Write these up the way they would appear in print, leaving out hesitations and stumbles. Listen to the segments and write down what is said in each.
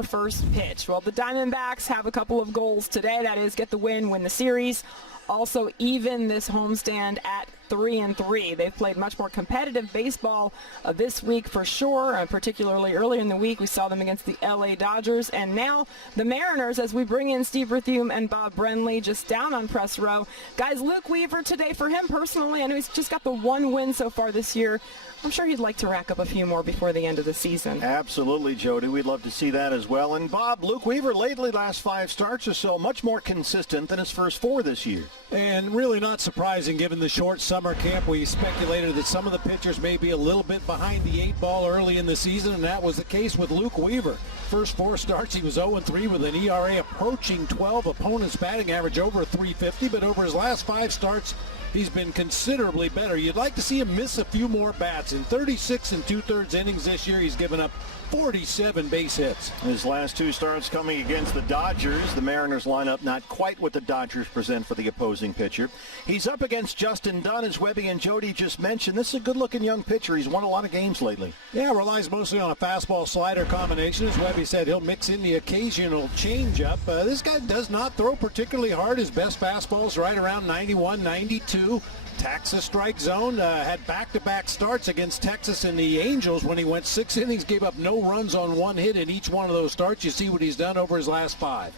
over first pitch. Well, the Diamondbacks have a couple of goals today. That is, get the win the series. Also even this homestand at 3-3. They've played much more competitive baseball this week for sure, particularly earlier in the week. We saw them against the LA Dodgers, and now the Mariners as we bring in Steve Berthiaume and Bob Brenly just down on press row. Guys, Luke Weaver today, for him personally, I know he's just got the one win so far this year. I'm sure he'd like to rack up a few more before the end of the season. Absolutely, Jody. We'd love to see that as well. And Bob, Luke Weaver lately, last 5 starts or so, much more consistent than his first 4 this year. And really not surprising given the short summer camp. We speculated that some of the pitchers may be a little bit behind the 8 ball early in the season, and that was the case with Luke Weaver. First 4 starts, he was 0-3 with an ERA approaching 12, opponent's batting average over 350, but over his last 5 starts, he's been considerably better. You'd like to see him miss a few more bats. In 36 2/3 innings this year, he's given up 47 base hits. His last 2 starts coming against the Dodgers. The Mariners lineup not quite what the Dodgers present for the opposing pitcher. He's up against Justin Dunn, as Webby and Jody just mentioned. This is a good-looking young pitcher. He's won a lot of games lately. Yeah, relies mostly on a fastball-slider combination. As Webby said, he'll mix in the occasional changeup. This guy does not throw particularly hard. His best fastball's right around 91, 92. Texas strike zone, had back-to-back starts against Texas and the Angels when he went 6 innings, gave up no runs on 1 hit in each one of those starts. You see what he's done over his last 5.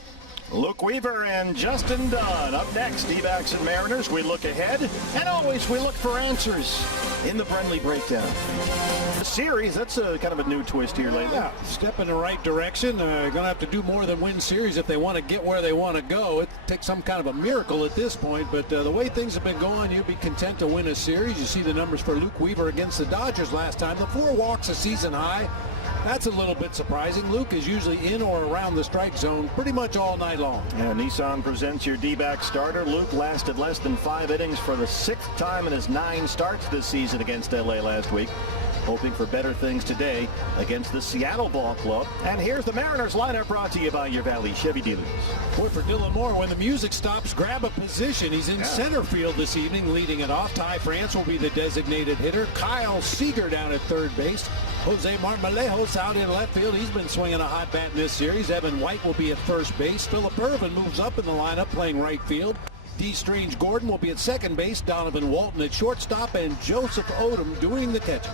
Luke Weaver and Justin Dunn. Up next, D-backs and Mariners. We look ahead, and always we look for answers in the Brenly Breakdown. The series, that's a kind of a new twist here lately. Yeah, step in the right direction. They're going to have to do more than win series if they want to get where they want to go. It takes some kind of a miracle at this point, but the way things have been going, you'd be content to win a series. You see the numbers for Luke Weaver against the Dodgers last time. The 4 walks, a season high. That's a little bit surprising. Luke is usually in or around the strike zone pretty much all night long. Yeah, Nissan presents your D-back starter. Luke lasted less than 5 innings for the 6th time in his 9 starts this season against LA last week. Hoping for better things today against the Seattle Ball Club. And here's the Mariners lineup, brought to you by your Valley Chevy dealers. Boy, for Dylan Moore, when the music stops, grab a position. He's in center field this evening, leading it off. Ty France will be the designated hitter. Kyle Seager down at third base. Jose Marmolejos out in left field. He's been swinging a hot bat in this series. Evan White will be at first base. Phillip Ervin moves up in the lineup, playing right field. D. Strange Gordon will be at second base. Donovan Walton at shortstop, and Joseph Odom doing the catching.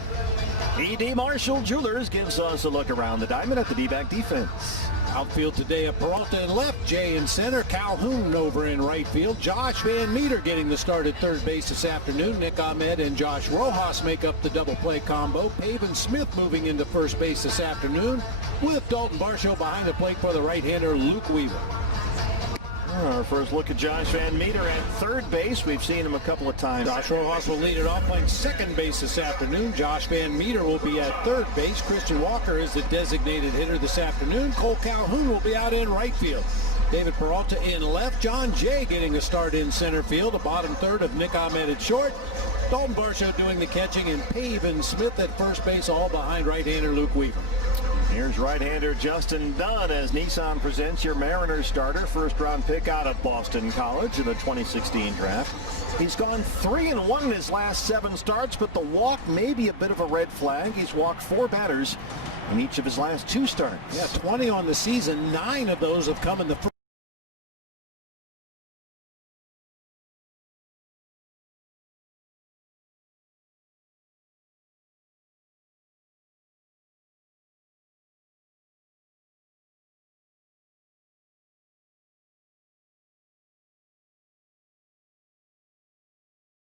E.D. Marshall Jewelers gives us a look around the diamond at the D-back defense. Outfield today, Peralta in left, Jay in center, Calhoun over in right field. Josh Van Meter getting the start at third base this afternoon. Nick Ahmed and Josh Rojas make up the double play combo. Pavin Smith moving into first base this afternoon, with Dalton Varsho behind the plate for the right-hander Luke Weaver. Our first look at Josh Van Meter at third base. We've seen him a couple of times. Josh Rojas will lead it off, playing second base this afternoon. Josh Van Meter will be at third base. Christian Walker is the designated hitter this afternoon. Cole Calhoun will be out in right field. David Peralta in left. John Jay getting the start in center field. The bottom third of Nick Ahmed at short. Dalton Varsho doing the catching, and Pavin Smith at first base, all behind right-hander Luke Weaver. Here's right-hander Justin Dunn as Nissan presents your Mariners starter. First-round pick out of Boston College in the 2016 draft. He's gone 3-1 in his last 7 starts, but the walk may be a bit of a red flag. He's walked 4 batters in each of his last 2 starts. Yeah, 20 on the season. 9 of those have come in the